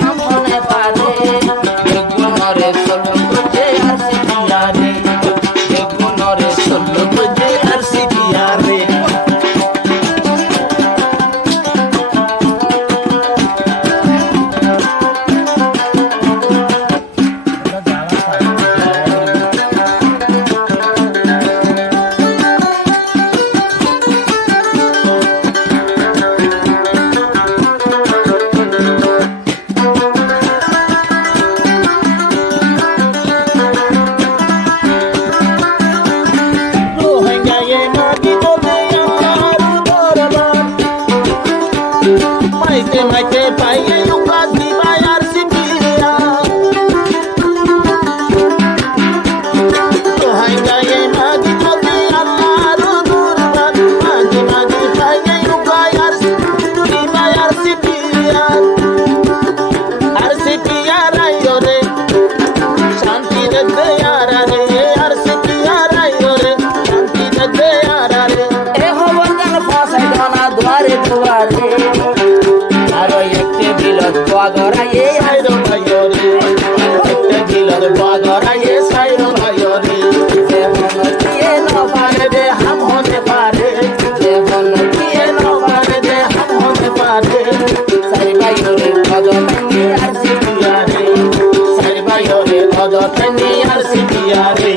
हम होने पारे गुनरे सोलो तुझे हंसी दिया रे गुनरे सोलो तुझे हंसी दिया रे Maite paye nunca si bayar si pira to hanga ye magi toki Allah durban magi paye nunca yar si bayar si pira ar si pira yore shanti de yara re ar si pira yore shanti de yara re e ho wangan fasai dona dware dware Bagaraye sairo bhayore ekta gilad bagaraye sairo bhayore je hono kiye no पाने दे हम होने पारे je hono kiye no पाने दे हम होने पारे sai bayore bhagavani arsi यारे सारे भाइयों रे भगतनी हर्षी यारे